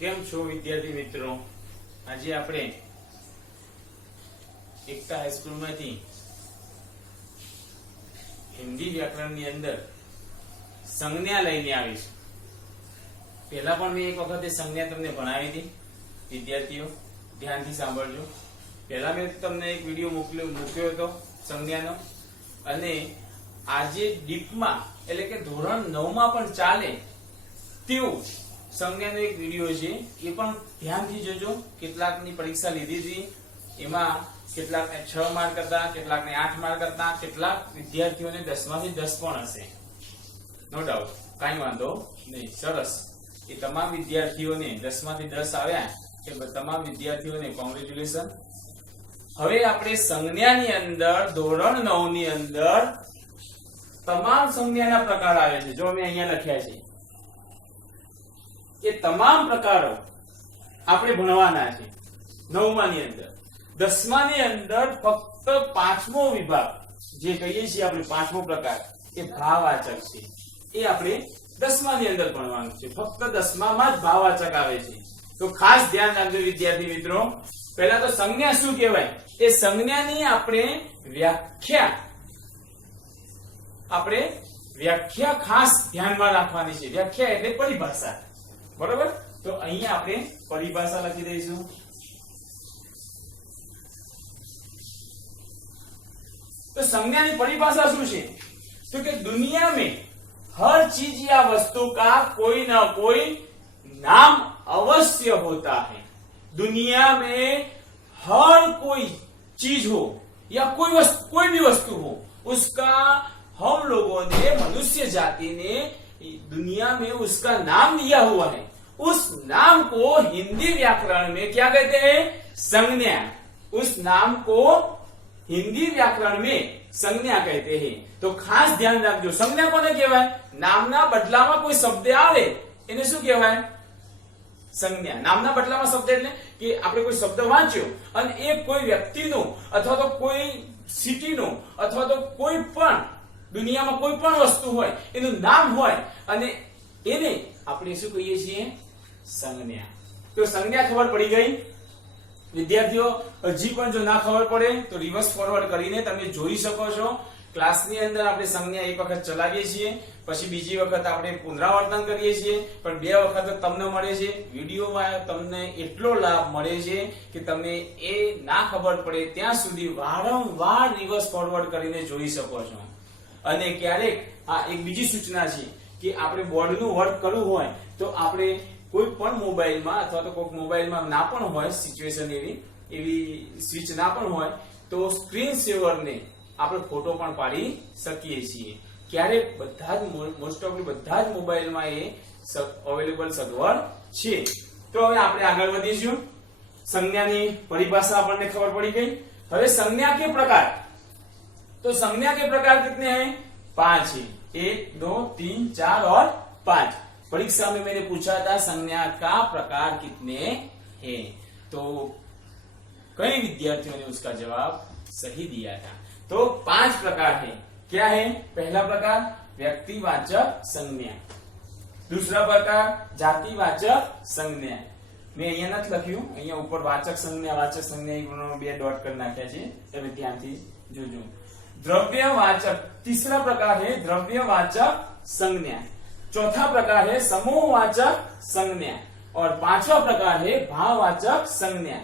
કેમ છો વિદ્યાર્થી મિત્રો? આજે આપણે એકતા હાઈસ્કૂલમાંથી હિન્દી વ્યાકરણની અંદર સંજ્ઞા લઈને આવીશું. પહેલા પણ મેં એક વખતે સંજ્ઞા તમને ભણાવી હતી. વિદ્યાર્થીઓ ધ્યાનથી સાંભળજો. પહેલા મેં તમને એક વિડીયો મૂક્યો હતો સંજ્ઞાનો, અને આજે ડીપમાં એટલે કે ધોરણ 9 માં પણ ચાલે તેવું સંજ્ઞાનો એક વિડીયો છે. એ પણ ધ્યાનથી જોજો. કેટલાકની પરીક્ષા લીધી હતી, એમાં કેટલાકને 6 માર્ક હતા, કેટલાકને 8 માર્ક હતા, કેટલાક વિદ્યાર્થીઓને 10 માંથી 10 પણ હશે. નો ડાઉટ, કાંઈ વાંધો નહીં. સરસ. એ તમામ વિદ્યાર્થીઓને 10 માંથી 10 આવ્યા કે તમામ વિદ્યાર્થીઓને કોંગ્રેચ્યુલેશન. હવે આપણે સંજ્ઞાની અંદર ધોરણ 9 ની અંદર તમામ સંજ્ઞાના પ્રકાર આવે છે. જો મેં અહીંયા લખ્યા છે એ તમામ પ્રકારો આપણે ભણવાના છે 9મા ની અંદર. 10મા ની અંદર ફક્ત 5મો વિભાગ જે કહીએ છીએ આપણે 5મો પ્રકાર એ ભાવવાચક છે. એ આપણે 10મા ની અંદર ભણવાનું છે. ફક્ત 10માં જ ભાવવાચક આવે છે. તો ખાસ ધ્યાન રાખજો વિદ્યાર્થી મિત્રો. પહેલા તો સંજ્ઞા શું કહેવાય એ સંજ્ઞાની આપણે વ્યાખ્યા ખાસ ધ્યાનમાં રાખવાની છે. વ્યાખ્યા એટલે પરિભાષા. બરોબર? તો અહીંયા આપણે પરિભાષા લખી દઈશું. तो संज्ञा की परिभाषा शू है? तो कि दुनिया में हर चीज या वस्तु का कोई ना कोई नाम अवश्य होता है. दुनिया में हर कोई चीज हो या कोई भी वस्तु हो, उसका हम लोगों ने, मनुष्य जाति ने दुनिया में उसका नाम दिया हुआ है. उस नाम को हिंदी व्याकरण में क्या कहते हैं? संज्ञा. उस नाम को हिंदी व्याकरण में संज्ञा कहते हैं. तो खास ध्यान रखो. संज्ञा कोने कहेवाय? नामना बदलामां कोई शब्द आवे એને શું કહેવાય? સંજ્ઞા. નામના બદલામાં શબ્દ એટલે કે આપણે કોઈ શબ્દ વાંચ્યો અને એ કોઈ વ્યક્તિનો અથવા તો કોઈ સિટીનો અથવા તો કોઈ પણ દુનિયામાં કોઈ પણ વસ્તુ હોય એનું નામ હોય અને એને આપણે શું કહીએ છીએ? સંજ્ઞા. તો સંજ્ઞા ખબર પડી ગઈ વિદ્યાર્થીઓ? હજી પણ જો ના ખબર પડે તો રિવર્સ ફોરવર્ડ કરીને તમે જોઈ શકો છો. ક્લાસની અંદર આપણે સંજ્ઞા એક વખત ચલાવીએ છીએ, પછી બીજી વખત આપણે પુનરાવર્તન કરીએ છીએ, પણ 2 વખત તમને મળે છે. વિડીયોમાં તમને એટલો લાભ મળે છે કે તમે એ ના ખબર પડે ત્યાં સુધી વારંવાર રિવર્સ ફોરવર્ડ કરીને જોઈ શકો છો. અને ક્યારેક આ એક બીજી સૂચના છે કે આપણે બોર્ડનું વર્ક કરવું હોય તો આપણે કોઈ પણ મોબાઈલમાં અથવા તો કોઈક મોબાઈલમાં ના પણ હોય સિચ્યુએશન એવી સ્વિચ ના પણ હોય તો સ્ક્રીન સેવરને આપણે ફોટો પણ પાડી શકીએ છીએ. ક્યારેક બધા જ મોસ્ટ ઓફ બધા જ મોબાઈલમાં એ અવેલેબલ સગવડ છે. તો હવે આપણે આગળ વધીશું. સંજ્ઞાની પરિભાષા આપણને ખબર પડી ગઈ. હવે संज्ञा के प्रकार. तो संज्ञा के प्रकार कितने हैं? 5 है. 1 2 3 4 और 5. परीक्षा में मैंने पूछा था संज्ञा का प्रकार कितने हैं, तो कई विद्यार्थियों ने उसका जवाब सही दिया था. तो 5 प्रकार है. क्या है? पहला प्रकार व्यक्तिवाचक संज्ञा. दूसरा प्रकार जातिवाचक संज्ञा. मैं અહીંયા નથી લખ્યું, અહીંયા ઉપર વાચક સંજ્ઞા એ 2 ડોટ કરી નાખ્યા છે, તમે ધ્યાનથી જોજો. द्रव्यवाचक. तीसरा प्रकार है द्रव्यवाचक संज्ञा. चौथा प्रकार है समूहवाचक संज्ञा और 5वां प्रकार है भाववाचक संज्ञा.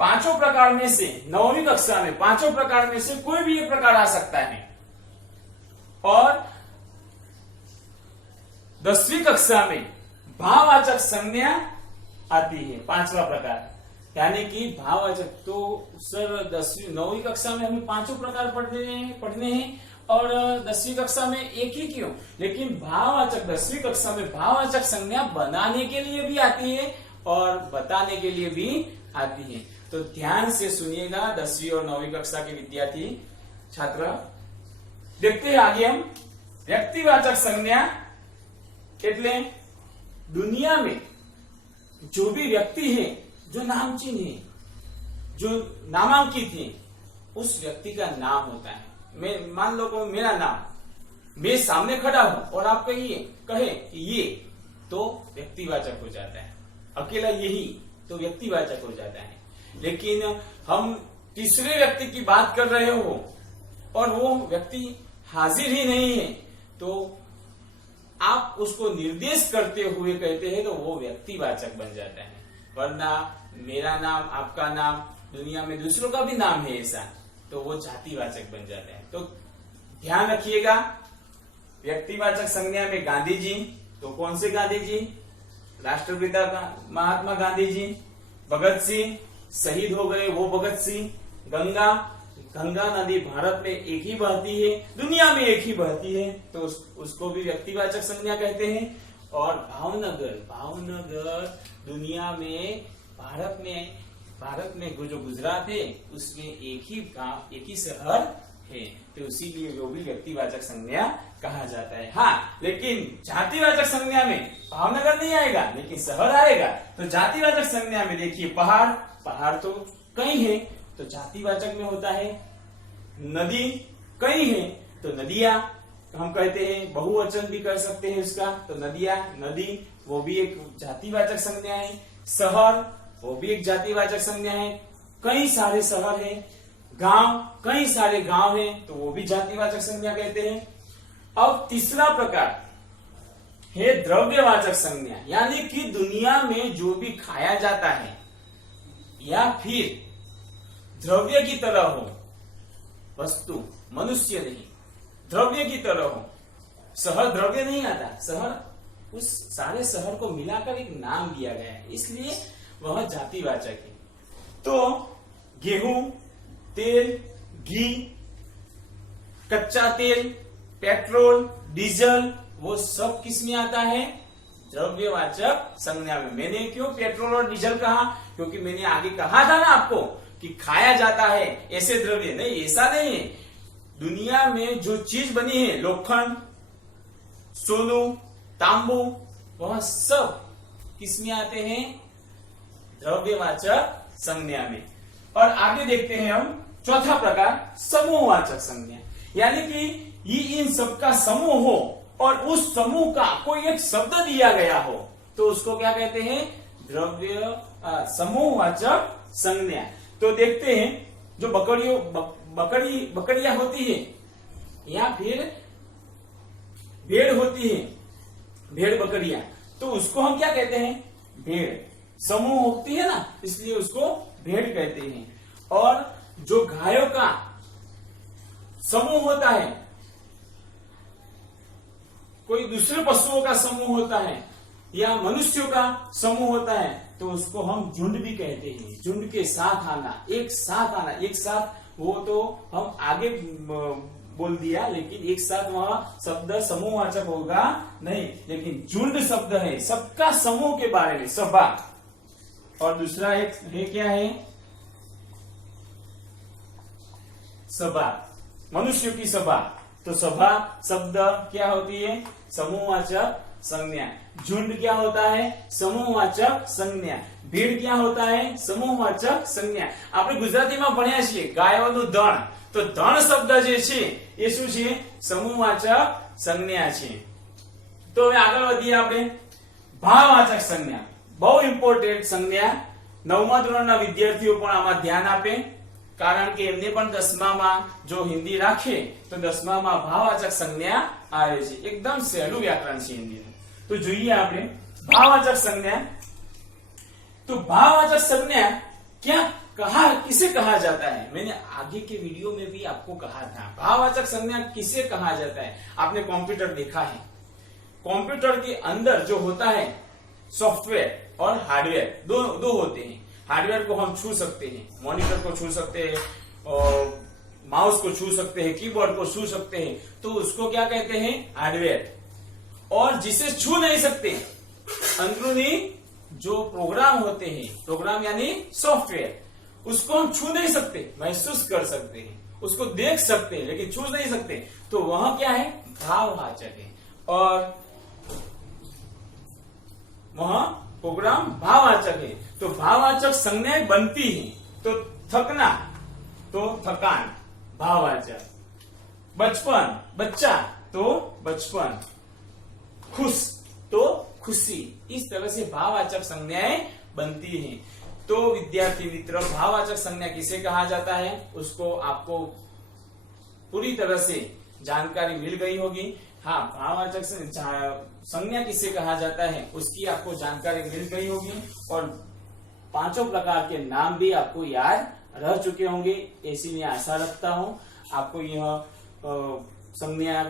5 प्रकार में से 9वीं कक्षा में 5 प्रकार में से कोई भी एक प्रकार आ सकता है और 10वीं कक्षा में भाववाचक संज्ञा आती है. 5वां प्रकार यानी कि भाववाचक. तो सर 9वीं कक्षा में हमें 5 प्रकार पढ़ने हैं और 10वीं कक्षा में एक ही क्यों? लेकिन भाववाचक 10वीं कक्षा में भाववाचक संज्ञा बनाने के लिए भी आती है और बताने के लिए भी आती है. तो ध्यान से सुनिएगा 10वीं और 9वीं कक्षा के विद्यार्थी छात्र. देखते हैं आगे हम. व्यक्तिवाचक संज्ञा એટલે दुनिया में जो भी व्यक्ति है, जो नामचीन है, जो नामांकित है, उस व्यक्ति का नाम होता है. मैं मान लो कि मेरा नाम, मैं सामने खड़ा हूं और आप कहे कि ये, तो व्यक्तिवाचक हो जाता है. अकेला यही तो व्यक्तिवाचक हो जाता है। लेकिन हम तीसरे व्यक्ति की बात कर रहे हो और वो व्यक्ति हाजिर ही नहीं है, तो आप उसको निर्देश करते हुए कहते हैं तो वो व्यक्तिवाचक बन जाता है। वरना मेरा नाम, आपका नाम, दुनिया में दूसरों का भी नाम है ऐसा, तो वो जातिवाचक बन जाता है। तो ध्यान रखिएगा, व्यक्तिवाचक संज्ञा में गांधी जी, तो कौन से गांधी जी? राष्ट्रपिता का महात्मा गांधी जी। भगत सिंह, शहीद हो गए वो भगत सिंह। गंगा नदी भारत में एक ही बहती है, दुनिया में एक ही बहती है, तो उसको भी व्यक्तिवाचक संज्ञा कहते हैं। और भावनगर दुनिया में, भारत में जो गुजरात है उसमें एक ही गांव, एक ही शहर है, तो इसीलिए वो भी व्यक्तिवाचक संज्ञा कहा जाता है। हाँ, लेकिन जातिवाचक संज्ञा में भावनगर नहीं आएगा, लेकिन शहर आएगा। तो जातिवाचक संज्ञा में देखिए पहाड़ तो कई है, तो जातिवाचक में होता है। नदी कई है, तो नदियां हम कहते हैं, बहुवचन भी कर सकते हैं उसका, तो नदियां, नदी, वो भी एक जातिवाचक संज्ञा है। शहर, वो भी एक जातिवाचक संज्ञा है। कई सारे शहर हैं। गांव, कई सारे गांव हैं, तो वो भी जातिवाचक संज्ञा कहते हैं। अब तीसरा प्रकार है द्रव्यवाचक संज्ञा, यानी कि दुनिया में जो भी खाया जाता है या फिर द्रव्य की तरह हो, वस्तु, मनुष्य नहीं, द्रव्य की तरह हो। शहर द्रव्य नहीं आता, शहर, उस सारे शहर को मिलाकर एक नाम दिया गया है, इसलिए वह जातिवाचक है। तो गेहूं, तेल, घी, कच्चा तेल, पेट्रोल, डीजल, वो सब किस में आता है? द्रव्यवाचक संज्ञा में। मैंने क्यों पेट्रोल और डीजल कहा? क्योंकि मैंने आगे कहा था ना आपको कि खाया जाता है, ऐसे द्रव्य नहीं, ऐसा नहीं है। दुनिया में जो चीज बनी है, लोखंड, सोनू, तांबू, वह सब किसमें आते हैं? द्रव्यवाचक संज्ञा में। और आगे देखते हैं हम चौथा प्रकार, समूहवाचक संज्ञा, यानी कि ये इन सबका समूह हो और उस समूह का कोई एक शब्द दिया गया हो, तो उसको क्या कहते हैं? समूहवाचक संज्ञा। तो देखते हैं, जो बकरियां होती है या फिर भेड़ होती है, भेड़ बकरियां, तो उसको हम क्या कहते हैं? भेड़। समूह होती है ना, इसलिए उसको भेड़ कहते हैं। और जो गायों का समूह होता है, कोई दूसरे पशुओं का समूह होता है या मनुष्यों का समूह होता है, तो उसको हम झुंड भी कहते हैं। झुंड के साथ आना, एक साथ, वो तो हम आगे बोल दिया, लेकिन एक साथ वहां शब्द समूहवाचक होगा नहीं, लेकिन झुंड शब्द है, सबका समूह के बारे में, सभा। और दूसरा एक है, क्या है? सभा, मनुष्य की सभा। तो सभा शब्द क्या होती है? समूहवाचक संज्ञा। झुंड क्या होता है? समूहवाचक संज्ञा। भीड़ क्या होता है? समूहवाचक संज्ञा। આપણે ગુજરાતીમાં ભણ્યા છીએ ગાયોનું દણ, તો દણ શબ્દ જે છે એ શું છે? સમૂહવાચક સંજ્ઞા છે। તો હવે આગળ વધીએ આપણે ભાવવાચક સંજ્ઞા। બહુ ઇમ્પોર્ટન્ટ સંજ્ઞા, 9મા ધોરણના વિદ્યાર્થીઓ પણ આમાં ध्यान આપે, કારણ કે એમને પણ 10મામાં જો હિન્દી રાખે તો 10મામાં ભાવવાચક સંજ્ઞા આવે છે। એકદમ સહેલું વ્યાકરણ છે હિન્દીનું। तो જોઈએ આપણે ભાવવાચક संज्ञा। तो भाववाचक संज्ञा क्या किसे कहा जाता है? मैंने आगे के वीडियो में भी आपको कहा था, भाववाचक संज्ञा किसे कहा जाता है। आपने कंप्यूटर देखा है, कंप्यूटर के अंदर जो होता है सॉफ्टवेयर और हार्डवेयर, दो होते हैं। हार्डवेयर को हम छू सकते हैं, मॉनिटर को छू सकते हैं, और माउस को छू सकते हैं, कीबोर्ड को छू सकते हैं, तो उसको क्या कहते हैं? हार्डवेयर। और जिसे छू नहीं सकते, अंदरूनी जो प्रोग्राम होते हैं, प्रोग्राम यानी सॉफ्टवेयर, उसको हम छू नहीं सकते, महसूस कर सकते हैं, उसको देख सकते हैं, लेकिन छू नहीं सकते, तो वह क्या है? भाववाचक है। और वह प्रोग्राम भाववाचक है। तो भाववाचक संज्ञाएं बनती हैं। तो थकना, तो थकान, भाववाचक। बचपन, बच्चा, तो बचपन। खुश, तो खुशी, इस तरह से भाववाचक संज्ञाएं बनती हैं। तो विद्यार्थी मित्र, भाववाचक संज्ञा किसे कहा जाता है उसको आपको पूरी तरह से जानकारी मिल गई होगी। हाँ, भाववाचक संज्ञा किसे कहा जाता है उसकी आपको जानकारी मिल गई होगी और 5 प्रकार के नाम भी आपको याद रह चुके होंगे, ऐसी मैं आशा रखता हूँ। आपको यह संज्ञा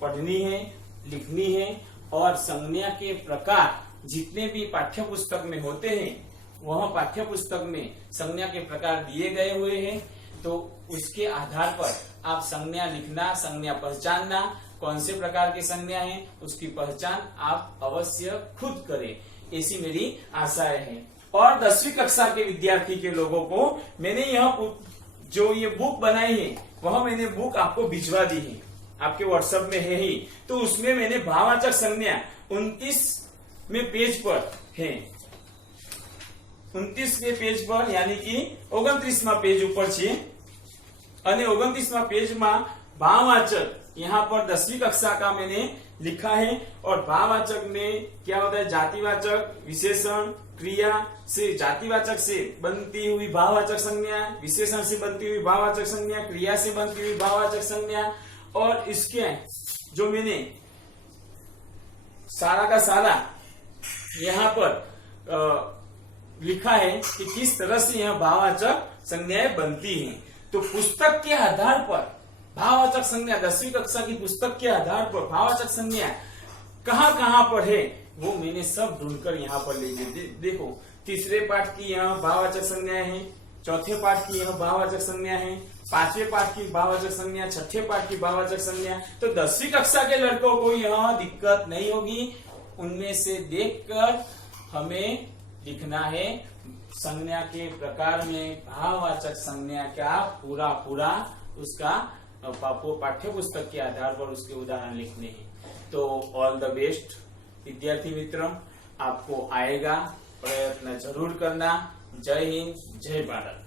पढ़नी है, लिखनी है और संज्ञा के प्रकार जितने भी पाठ्य पुस्तक में होते हैं वह पाठ्य पुस्तक में संज्ञा के प्रकार दिए गए हुए हैं। तो उसके आधार पर आप संज्ञा लिखना, संज्ञा पहचानना, कौन से प्रकार की संज्ञा है उसकी पहचान आप अवश्य खुद करें, ऐसी मेरी आशाएं हैं। और 10वीं कक्षा के विद्यार्थी के लोगों को मैंने यह जो ये बुक बनाई है वह मैंने बुक आपको भिजवा दी है, आपके व्हाट्सएप में है ही। तो उसमें मैंने भाववाचक संज्ञा 29वें पेज पर है, 29वें पेज पर यानी कि 29वां पेज ऊपर છે અને 29वां पेज में भाववाचक यहाँ पर 10वीं कक्षा का मैंने लिखा है। और भाववाचक में क्या होता है, जातिवाचक, विशेषण, क्रिया से, जातिवाचक से बनती हुई भाववाचक संज्ञा, विशेषण से बनती हुई भाववाचक संज्ञा, क्रिया से बनती हुई भाववाचक संज्ञा। और इसके जो मैंने सारा का सारा यहाँ पर लिखा है कि किस तरह से यह भाववाचक संज्ञाएं बनती हैं। तो पुस्तक के आधार पर भाववाचक संज्ञा, 10वीं कक्षा की पुस्तक के आधार पर भाववाचक संज्ञा कहाँ पर है वो मैंने सब ढूंढकर यहाँ पर ले ली। देखो, तीसरे पाठ की यह भाववाचक संज्ञाएं हैं, चौथे पाठ की यह भाववाचक संज्ञा है, 5वें पाठ की भाववाचक संज्ञा, 6ठे पाठ की भाववाचक संज्ञा। तो 10वीं कक्षा के लड़कों को यह दिक्कत नहीं होगी, उनमें से देखकर हमें लिखना है संज्ञा के प्रकार में भाववाचक संज्ञा का पूरा उसका पाठ्य पुस्तक के आधार पर उसके उदाहरण लिखने हैं। तो ऑल द बेस्ट विद्यार्थी मित्र, आपको आएगा, प्रयत्न जरूर करना। जय हिंद, जय भारत।